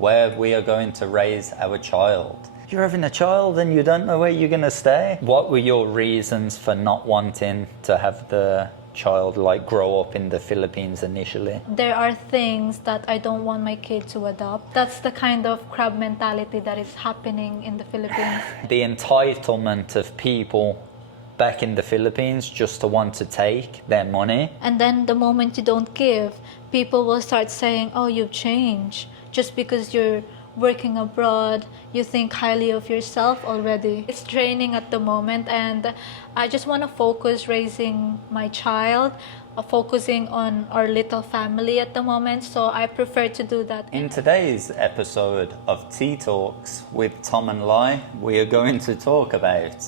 where we are going to raise our child. You're having a child and you don't know where you're going to stay? What were your reasons for not wanting to have the child grow up in the Philippines initially? There are things that I don't want my kid to adopt. That's the kind of crab mentality that is happening in the Philippines. The entitlement of people back in the Philippines just to want to take their money. And then the moment you don't give, people will start saying, oh, you've changed. Just because you're working abroad, you think highly of yourself already. It's draining at the moment, and I just want to focus raising my child, focusing on our little family at the moment, so I prefer to do that. In today's episode of Tea Talks with Tom and Lai, we are going to talk about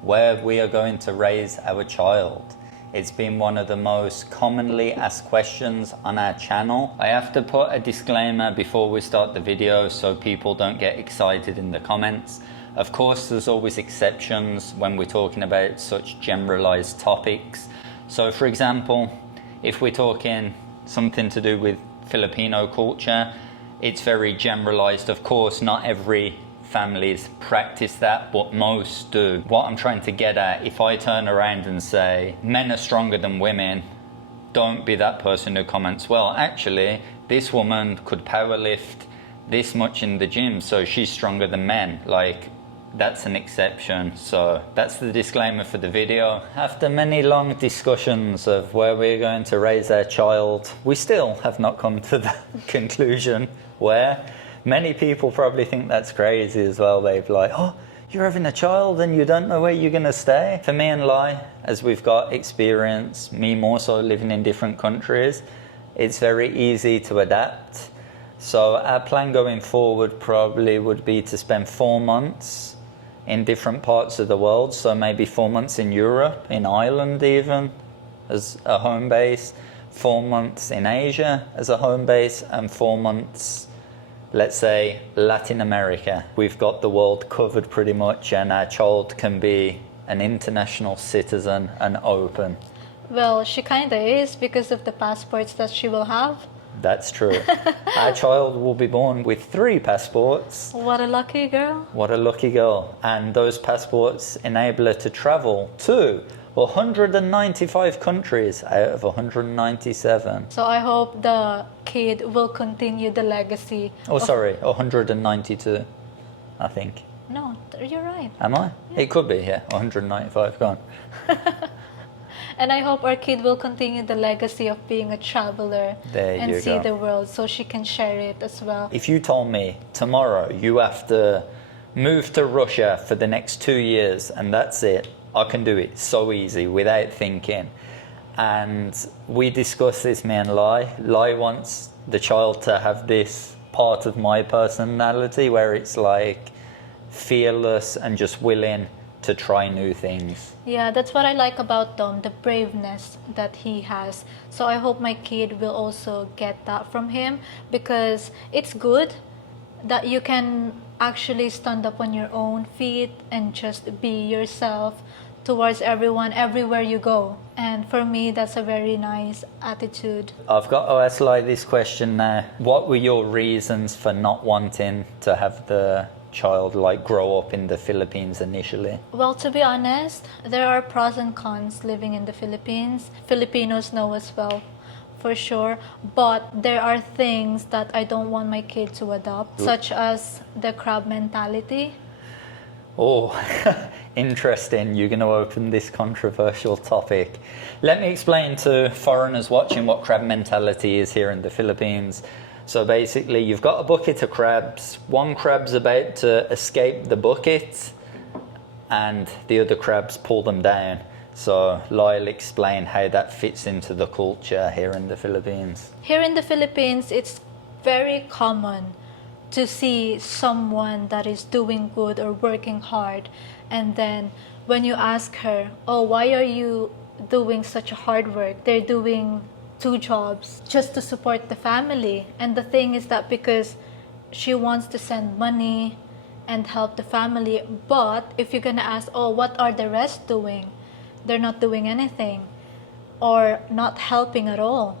where we are going to raise our child. It's been one of the most commonly asked questions on our channel. I have to put a disclaimer before we start the video so people don't get excited in the comments. Of course, there's always exceptions when we're talking about such generalized topics. So for example, if we're talking something to do with Filipino culture, it's very generalized. Of course, not every families practice that, but most do. What I'm trying to get at, if I turn around and say men are stronger than women, don't be that person who comments, well, actually this woman could power lift this much in the gym, so she's stronger than men. That's an exception. So that's the disclaimer for the video. After many long discussions of where we're going to raise our child, we still have not come to the conclusion where. Many people probably think that's crazy as well. They've oh, you're having a child and you don't know where you're going to stay? For me and Lai, as we've got experience, me more so living in different countries, it's very easy to adapt. So our plan going forward probably would be to spend 4 months in different parts of the world. So maybe 4 months in Europe, in Ireland even, as a home base, 4 months in Asia as a home base, and 4 months, let's say, Latin America. We've got the world covered pretty much, and our child can be an international citizen and open. Well, she kind of is because of the passports that she will have. That's true. Our child will be born with 3 passports. What a lucky girl. What a lucky girl. And those passports enable her to travel to 195 countries out of 197. So I hope the kid will continue the legacy. Oh, sorry, 192, I think. No, you're right. Am I? Yeah. It could be, yeah, 195, go on. And I hope our kid will continue the legacy of being a traveler and see the world, so she can share it as well. If you told me tomorrow you have to move to Russia for the next 2 years and that's it, I can do it so easy without thinking. And we discussed this, me and Lai. Lai wants the child to have this part of my personality where it's fearless and just willing to try new things. Yeah, that's what I like about Tom, the braveness that he has. So I hope my kid will also get that from him, because it's good that you can actually stand up on your own feet and just be yourself towards everyone, everywhere you go. And for me, that's a very nice attitude. I've got to ask this question now. What were your reasons for not wanting to have the child grow up in the Philippines initially? Well, to be honest, there are pros and cons living in the Philippines. Filipinos know as well, for sure. But there are things that I don't want my kid to adopt, such as the crab mentality. Oh, interesting. You're going to open this controversial topic. Let me explain to foreigners watching what crab mentality is here in the Philippines. So basically, you've got a bucket of crabs. One crab's about to escape the bucket, and the other crabs pull them down. So Lyle, explain how that fits into the culture here in the Philippines. Here in the Philippines, it's very common to see someone that is doing good or working hard, and then when you ask her, oh, why are you doing such hard work? They're doing 2 jobs just to support the family. And the thing is that because she wants to send money and help the family, but if you're gonna ask, oh, what are the rest doing? They're not doing anything or not helping at all.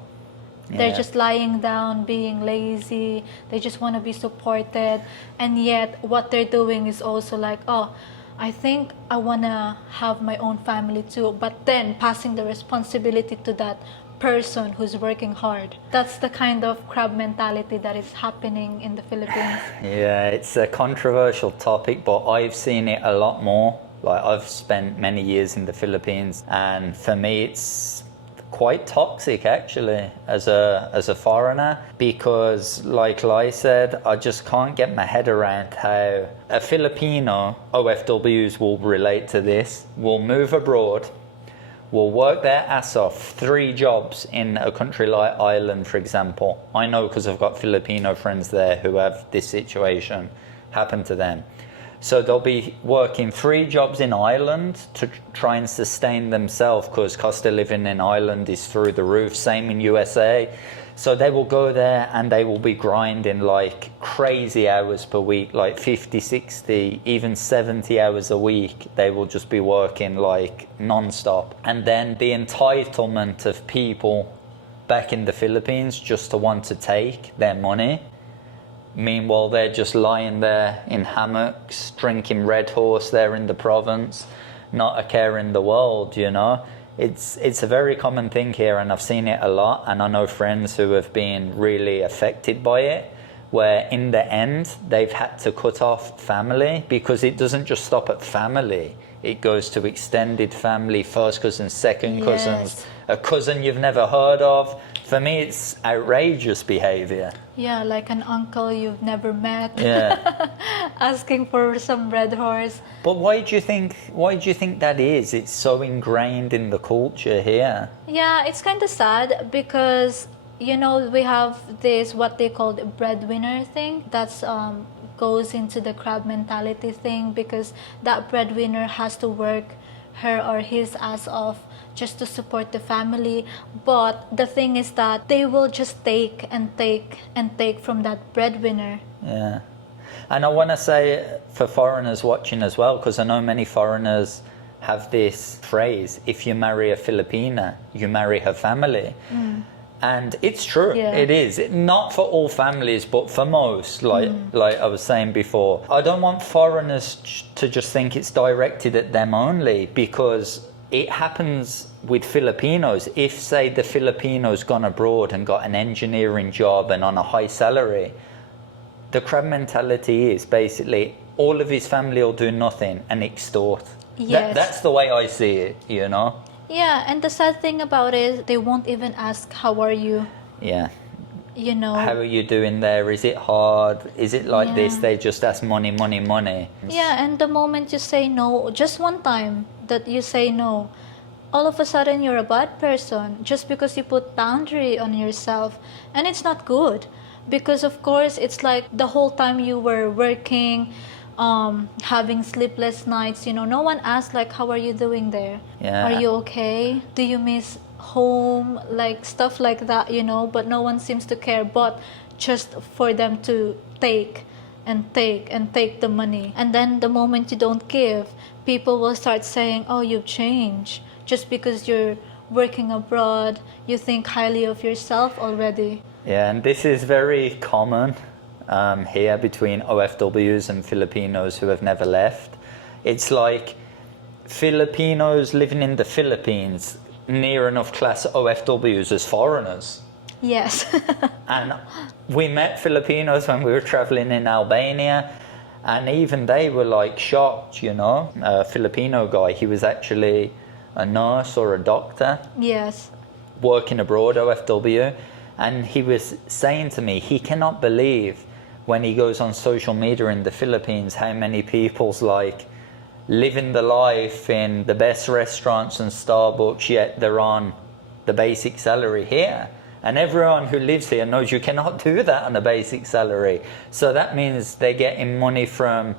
They're Yeah. just lying down, being lazy. They just want to be supported. And yet, what they're doing is also like, oh, I think I want to have my own family too. But then passing the responsibility to that person who's working hard. That's the kind of crab mentality that is happening in the Philippines. Yeah, it's a controversial topic, but I've seen it a lot more. Like, I've spent many years in the Philippines, and for me it's quite toxic actually as a foreigner, because like Lai said, I just can't get my head around how a Filipino, OFWs will relate to this, will move abroad, will work their ass off, 3 jobs in a country like Ireland, for example. I know because I've got Filipino friends there who have this situation happen to them. So they'll be working 3 jobs in Ireland to try and sustain themselves, because cost of living in Ireland is through the roof, same in USA. So they will go there and they will be grinding like crazy hours per week, like 50, 60, even 70 hours a week. They will just be working like non-stop. And then the entitlement of people back in the Philippines just to want to take their money. Meanwhile, they're just lying there in hammocks, drinking Red Horse there in the province, not a care in the world, you know. It's a very common thing here, and I've seen it a lot, and I know friends who have been really affected by it, where in the end they've had to cut off family, because it doesn't just stop at family. It goes to extended family, first cousins, second cousins, Yes. a cousin you've never heard of. For me, it's outrageous behavior. Yeah, like an uncle you've never met. Yeah. Asking for some Red Horse. But why do you think that is? It's so ingrained in the culture here. Yeah, it's kind of sad because, you know, we have this what they call the breadwinner thing. That's goes into the crab mentality thing, because that breadwinner has to work her or his ass off just to support the family. But the thing is that they will just take and take and take from that breadwinner. Yeah. And I want to say for foreigners watching as well, because I know many foreigners have this phrase, if you marry a Filipina, you marry her family. And it's true. Yeah. It is. Not for all families, but for most, like I was saying before. I don't want foreigners to just think it's directed at them only, because it happens with Filipinos. If, say, the Filipino's gone abroad and got an engineering job and on a high salary, the crab mentality is basically all of his family will do nothing and extort. Yes. That's the way I see it, you know? Yeah, and the sad thing about it is they won't even ask, how are you? Yeah. You know. How are you doing there? Is it hard? Is it like this? Yeah. They just ask money, money, money. Yeah, and the moment you say no, just one time that you say no, all of a sudden you're a bad person just because you put boundary on yourself. And it's not good, because of course it's like the whole time you were working, having sleepless nights, you know, no one asked like, how are you doing there? Yeah. Are you okay? Do you miss home? Like stuff like that, you know, but no one seems to care, but just for them to take and take and take the money. And then the moment you don't give, people will start saying, oh, you've changed. Just because you're working abroad, you think highly of yourself already. Yeah, and this is very common here between OFWs and Filipinos who have never left. It's like Filipinos living in the Philippines near enough class OFWs as foreigners. Yes. And we met Filipinos when we were traveling in Albania, and even they were like shocked, you know. A Filipino guy, he was actually a nurse or a doctor Yes. working abroad, OFW, and he was saying to me he cannot believe when he goes on social media in the Philippines how many people's like living the life in the best restaurants and Starbucks, yet they're on the basic salary here. And everyone who lives here knows you cannot do that on a basic salary. So that means they're getting money from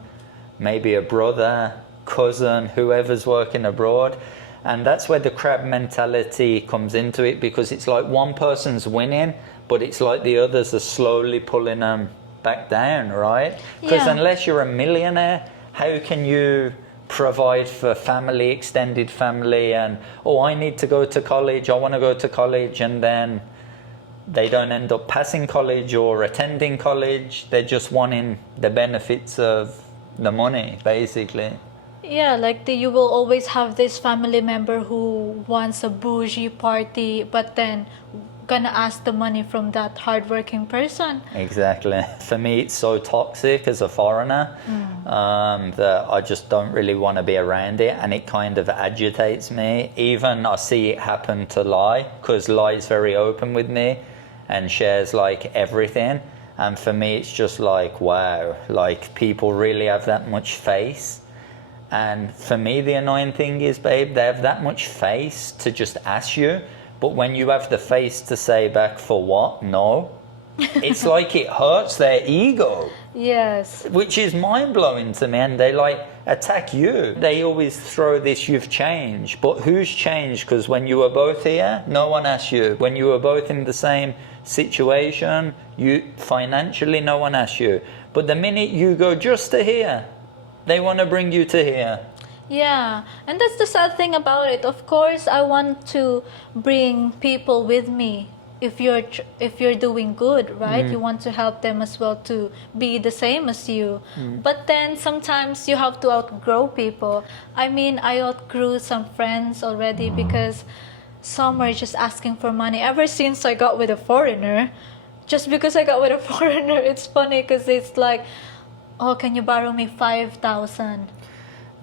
maybe a brother, cousin, whoever's working abroad. And that's where the crab mentality comes into it, because it's like one person's winning, but it's like the others are slowly pulling them back down, right? Because Yeah. unless you're a millionaire, how can you provide for family, extended family, and, oh, I need to go to college, I want to go to college, and then they don't end up passing college or attending college. They're just wanting the benefits of the money, basically. Yeah, like you will always have this family member who wants a bougie party, but then gonna ask the money from that hardworking person. Exactly. For me, it's so toxic as a foreigner that I just don't really want to be around it, and it kind of agitates me. Even I see it happen to Lai, because Lai's very open with me and shares like everything. And for me, it's just like, wow, like people really have that much face. And for me, the annoying thing is, babe, they have that much face to just ask you. But when you have the face to say back, for what? No. It's like it hurts their ego. Yes. Which is mind-blowing to me. And they like attack you. They always throw this, you've changed. But who's changed? Because when you were both here, no one asked you. When you were both in the same situation, you financially, no one asked you. But the minute you go just to here, they want to bring you to here. Yeah, and that's the sad thing about it. Of course, I want to bring people with me. If you're doing good, right? You want to help them as well to be the same as you. But then sometimes you have to outgrow people. I mean, I outgrew some friends already because some are just asking for money. Ever since I got with a foreigner, just because I got with a foreigner, it's funny because it's like, oh, can you borrow me 5,000?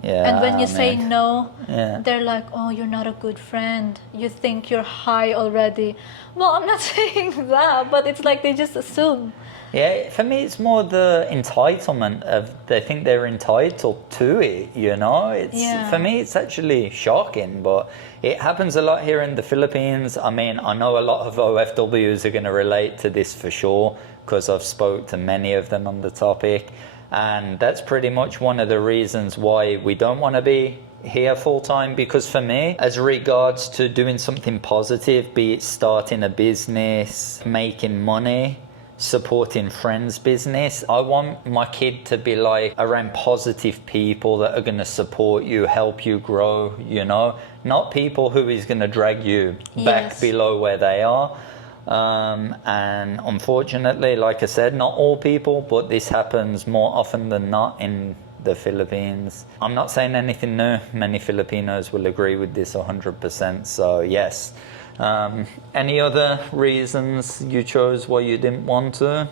Yeah, and when you say man. no, Yeah. they're like, oh, you're not a good friend. You think you're high already. Well, I'm not saying that, but it's like they just assume. Yeah, for me, it's more the entitlement of they think they're entitled to it, you know? For me, it's actually shocking, but it happens a lot here in the Philippines. I mean, I know a lot of OFWs are going to relate to this for sure, because I've spoke to many of them on the topic. And that's pretty much one of the reasons why we don't want to be here full time, because for me, as regards to doing something positive, be it starting a business, making money, supporting friends' business, I want my kid to be like around positive people that are going to support you, help you grow, you know, not people who is going to drag you back below where they are. And unfortunately, like I said, not all people, but this happens more often than not in the Philippines. I'm not saying anything new. Many Filipinos will agree with this 100%. So yes. Any other reasons you chose why you didn't want to?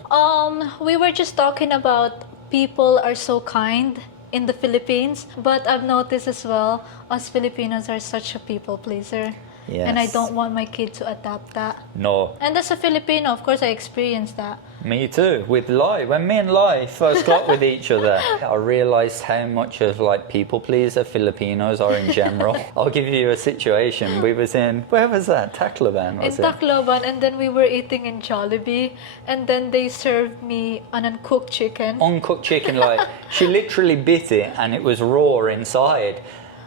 We were just talking about people are so kind in the Philippines, but I've noticed as well, us Filipinos are such a people pleaser. Yes. And I don't want my kid to adapt that. No. And as a Filipino, of course, I experienced that. Me too, with Lai. When me and Lai first got with each other, I realised how much of like people pleaser Filipinos are in general. I'll give you a situation. We was in, where was that? Tacloban, was In it? Tacloban, and then we were eating in Jollibee, and then they served me an uncooked chicken. Uncooked chicken, like, she literally bit it and it was raw inside.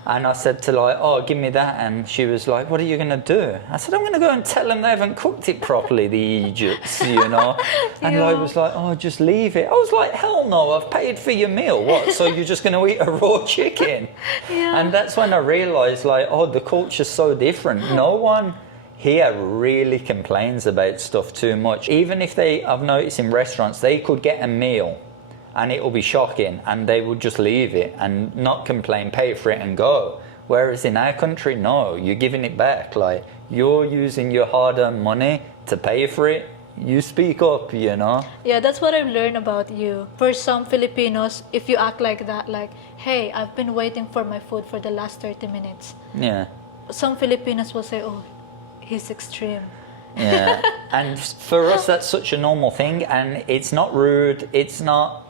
And I said to like, oh, give me that. And she was like, what are you going to do? I said, I'm going to go and tell them they haven't cooked it properly, the idiots, you know. And Yeah. Lloyd was like, oh, just leave it. I was like, hell no, I've paid for your meal. What? So you're just going to eat a raw chicken? Yeah. And that's when I realised, like, oh, the culture's so different. No one here really complains about stuff too much. Even if I've noticed in restaurants, they could get a meal and it will be shocking, and they will just leave it and not complain, pay for it and go. Whereas in our country, no, you're giving it back. Like, you're using your hard-earned money to pay for it. You speak up, you know? Yeah, that's what I've learned about you. For some Filipinos, if you act like that, like, hey, I've been waiting for my food for the last 30 minutes. Yeah. Some Filipinos will say, oh, he's extreme. Yeah. And for us, that's such a normal thing, and it's not rude, it's not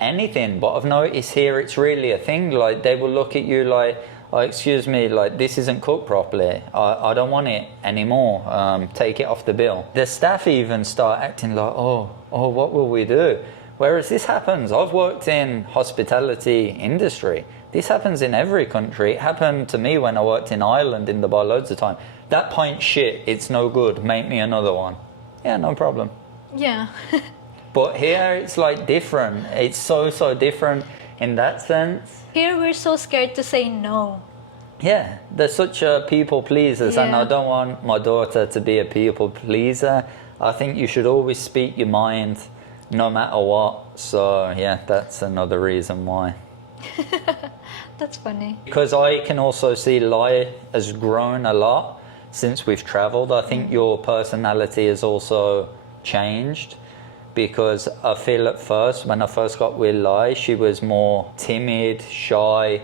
anything, but I've noticed here it's really a thing. Like, they will look at you like, oh, excuse me, like, this isn't cooked properly, I don't want it anymore, take it off the bill. The staff even start acting like, oh, what will we do? Whereas this happens, I've worked in hospitality industry, this happens in every country. It happened to me when I worked in Ireland in the bar loads of time. That pint shit, it's no good, make me another one. Yeah, no problem. Yeah. But here it's like different. It's so different in that sense. Here we're so scared to say no. Yeah, they're such a people pleasers, and Yeah. I don't want my daughter to be a people pleaser. I think you should always speak your mind no matter what. So yeah, that's another reason why. That's funny. Because I can also see Lai has grown a lot since we've traveled. I think your personality has also changed, because I feel at first, when I first got with Lai, she was more timid, shy,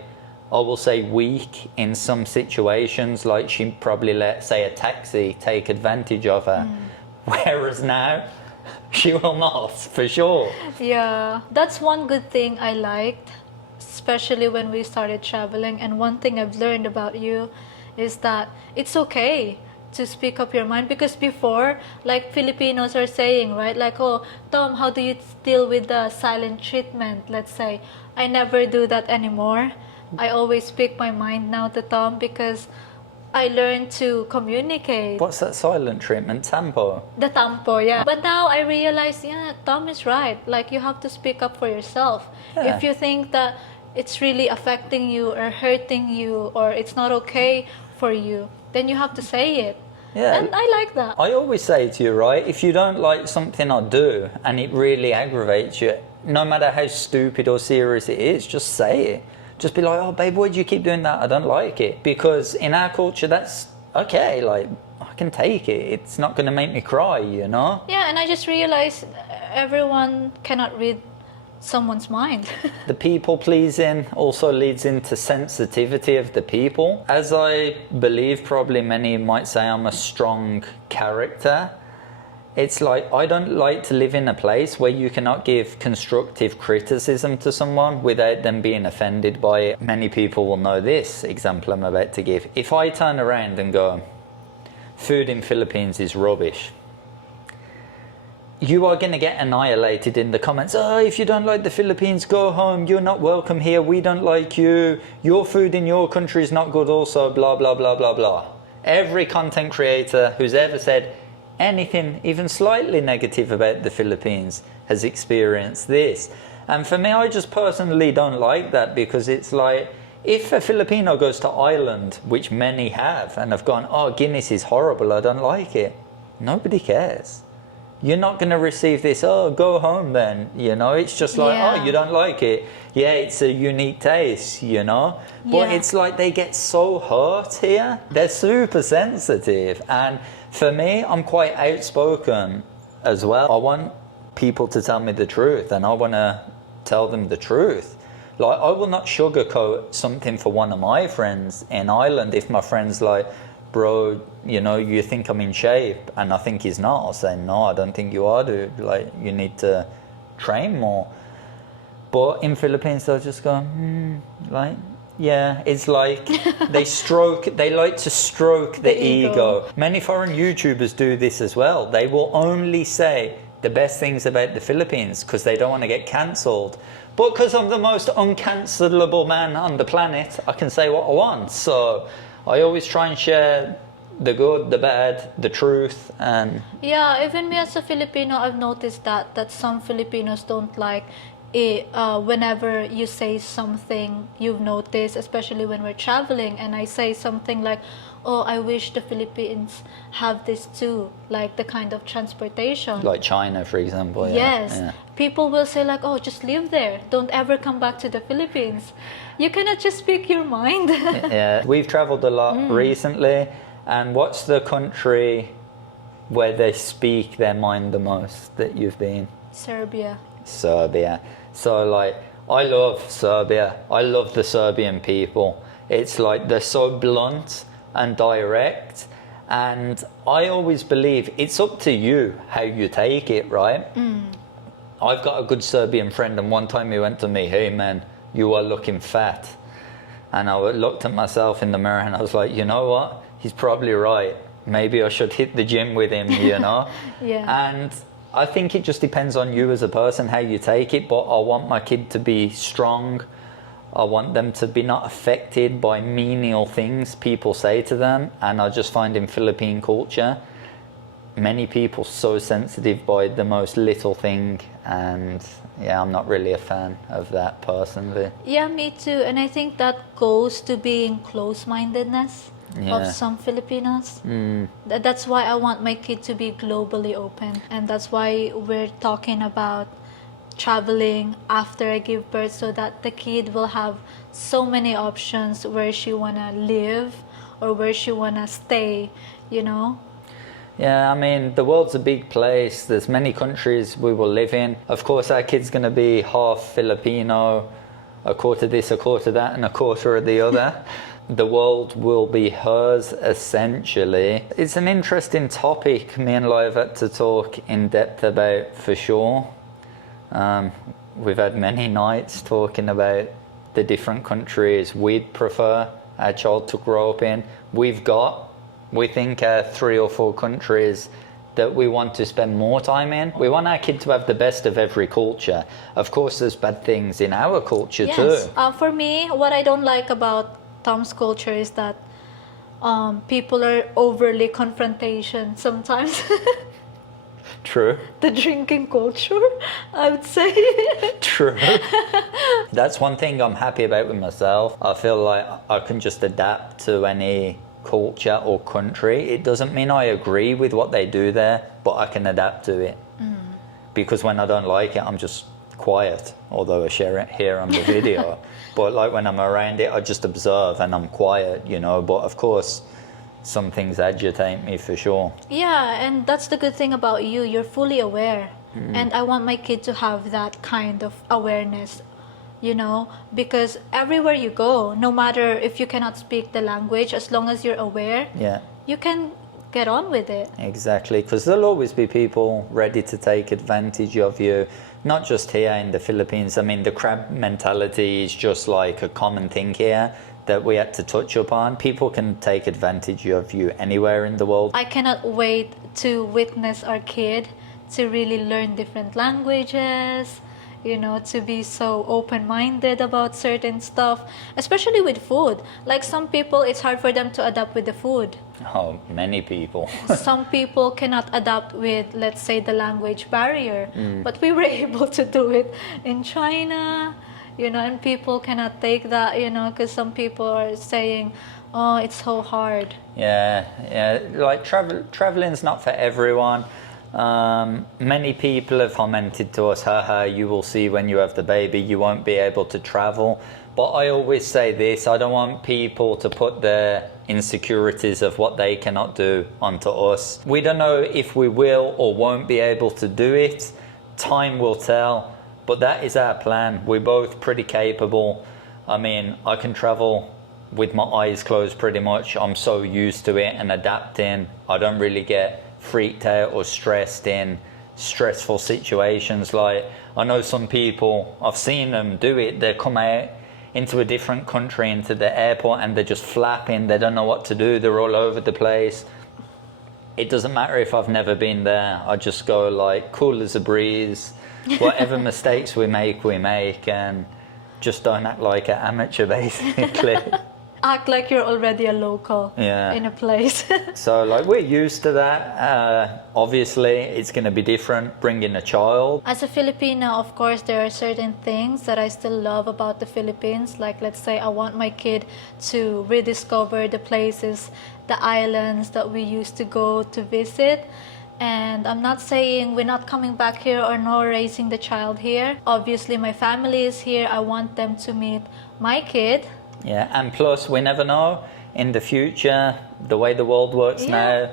I will say weak in some situations, like she probably let, say, a taxi take advantage of her. Whereas now, she will not, for sure. Yeah, that's one good thing I liked, especially when we started traveling. And one thing I've learned about you is that it's okay to speak up your mind, because before, like Filipinos are saying, right, like, oh, Tom, how do you deal with the silent treatment, let's say. I never do that anymore. I always speak my mind now to Tom, because I learned to communicate. What's that silent treatment? Tampo? The tampo, yeah. But now I realize, yeah, Tom is right. Like, you have to speak up for yourself. Yeah. If you think that it's really affecting you or hurting you, or it's not okay for you, then you have to say it. Yeah. And I like that. I always say to you, right, if you don't like something I do and it really aggravates you, no matter how stupid or serious it is, just say it. Just be like, oh, babe, why do you keep doing that? I don't like it. Because in our culture, that's okay. Like, I can take it. It's not going to make me cry, you know? Yeah, and I just realized everyone cannot read someone's mind. The people pleasing also leads into sensitivity of the people. As I believe probably many might say, I'm a strong character. It's like, I don't like to live in a place where you cannot give constructive criticism to someone without them being offended by it. Many people will know this example I'm about to give. If I turn around and go, food in Philippines is rubbish, you are going to get annihilated in the comments. Oh, if you don't like the Philippines, go home. You're not welcome here. We don't like you. Your food in your country is not good also, blah, blah, blah, blah, blah. Every content creator who's ever said anything even slightly negative about the Philippines has experienced this. And for me, I just personally don't like that, because it's like, if a Filipino goes to Ireland, which many have, and have gone, oh, Guinness is horrible, I don't like it, nobody cares. You're not going to receive this, oh, go home then, you know? It's just like, Yeah. oh, you don't like it. Yeah, it's a unique taste, you know? But Yeah. it's like they get so hurt here. They're super sensitive. And for me, I'm quite outspoken as well. I want people to tell me the truth, and I want to tell them the truth. Like, I will not sugarcoat something for one of my friends in Ireland. If my friend's like, bro, you know, you think I'm in shape, and I think he's not, I'll say, no, I don't think you are, dude. Like, you need to train more. But in Philippines, they'll just go, like, yeah, it's like they like to stroke the ego. Many foreign YouTubers do this as well. They will only say the best things about the Philippines because they don't want to get cancelled. But because I'm the most uncancelable man on the planet, I can say what I want. So I always try and share the good, the bad, the truth, and Yeah, even me as a Filipino, I've noticed that some Filipinos don't like it, whenever you say something you've noticed, especially when we're traveling, and I say something like, oh, I wish the Philippines have this too, like the kind of transportation. like China, for example. Yes. Yeah. People will say like, oh, just live there. Don't ever come back to the Philippines. You cannot just speak your mind. Yeah, we've traveled a lot recently, and what's the country where they speak their mind the most that you've been? Serbia. Serbia. So like, I love Serbia. I love the Serbian people. It's like they're so blunt and direct, and I always believe it's up to you how you take it, right? I've got a good Serbian friend, and one time he went to me, hey man, you are looking fat. And I looked at myself in the mirror and I was like, you know what? He's probably right. Maybe I should hit the gym with him, you know? Yeah. And I think it just depends on you as a person, how you take it. But I want my kid to be strong. I want them to be not affected by menial things people say to them. And I just find in Philippine culture, many people so sensitive by the most little thing, and yeah, I'm not really a fan of that personally. Yeah, me too. And I think that goes to being close-mindedness. of some Filipinos. That's why I want my kid to be globally open, and that's why we're talking about traveling after I give birth, so that the kid will have so many options where she wanna live or where she wanna stay, you know. Yeah, I mean, the world's a big place. There's many countries we will live in. Of course, our kid's going to be half Filipino, a quarter this, a quarter that, and a quarter of the other. The world will be hers, essentially. It's an interesting topic me and Lai have had to talk in depth about, for sure. We've had many nights talking about the different countries we'd prefer our child to grow up in. We think 3 or 4 countries that we want to spend more time in. We want our kid to have the best of every culture. Of course, there's bad things in our culture too. For me, what I don't like about Tom's culture is that people are overly confrontation sometimes. True. The drinking culture, I would say. True. That's one thing I'm happy about with myself. I feel like I can just adapt to any culture or country. It doesn't mean I agree with what they do there, but I can adapt to it. Because when I don't like it, I'm just quiet, although I share it here on the video. But like when I'm around it, I just observe and I'm quiet, you know. But of course, some things agitate me for sure. Yeah, and that's the good thing about you. You're fully aware. And I want my kid to have that kind of awareness, you know, because everywhere you go, no matter if you cannot speak the language, as long as you're aware, you can get on with it. Exactly, because there'll always be people ready to take advantage of you, not just here in the Philippines. I mean, the crab mentality is just like a common thing here that we had to touch upon. People can take advantage of you anywhere in the world. I cannot wait to witness our kid to really learn different languages, you know, to be so open-minded about certain stuff, especially with food. Like some people, it's hard for them to adapt with the food. Oh, many people. Some people cannot adapt with, let's say, the language barrier, but we were able to do it in China, you know, and people cannot take that, you know, because some people are saying, oh, it's so hard. Yeah, like traveling's not for everyone. Many people have commented to us, haha, you will see when you have the baby, you won't be able to travel. But I always say this, I don't want people to put their insecurities of what they cannot do onto us. We don't know if we will or won't be able to do it. Time will tell, but that is our plan. We're both pretty capable. I mean, I can travel with my eyes closed pretty much. I'm so used to it and adapting. I don't really get freaked out or stressed in stressful situations. Like, I know some people, I've seen them do it. They come out into a different country, into the airport, and they're just flapping. They don't know what to do. They're all over the place. It doesn't matter if I've never been there. I just go like cool as a breeze. Whatever mistakes we make, and just don't act like an amateur, basically. Act like you're already a local in a place. So like we're used to that. Obviously it's going to be different bringing a child. As a Filipina, of course, there are certain things that I still love about the Philippines. Like, let's say I want my kid to rediscover the places, the islands that we used to go to visit. And I'm not saying we're not coming back here or not raising the child here. Obviously my family is here. I want them to meet my kid. Yeah, and plus we never know in the future, the way the world works now,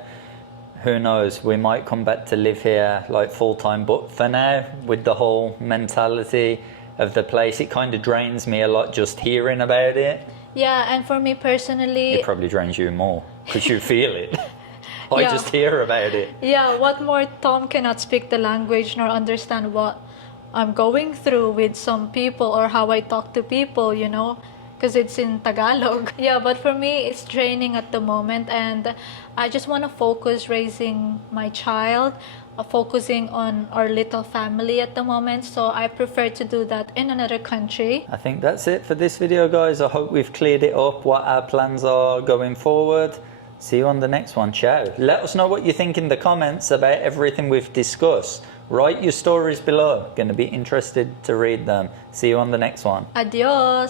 who knows, we might come back to live here like full-time. But for now, with the whole mentality of the place, it kind of drains me a lot just hearing about it. Yeah, and for me personally, it probably drains you more because you feel it. I just hear about it. Yeah, what more, Tom cannot speak the language nor understand what I'm going through with some people or how I talk to people, you know, because it's in Tagalog. Yeah, but for me, it's draining at the moment, and I just want to focus raising my child, focusing on our little family at the moment. So I prefer to do that in another country. I think that's it for this video, guys. I hope we've cleared it up, what our plans are going forward. See you on the next one. Ciao. Let us know what you think in the comments about everything we've discussed. Write your stories below. Going to be interested to read them. See you on the next one. Adios.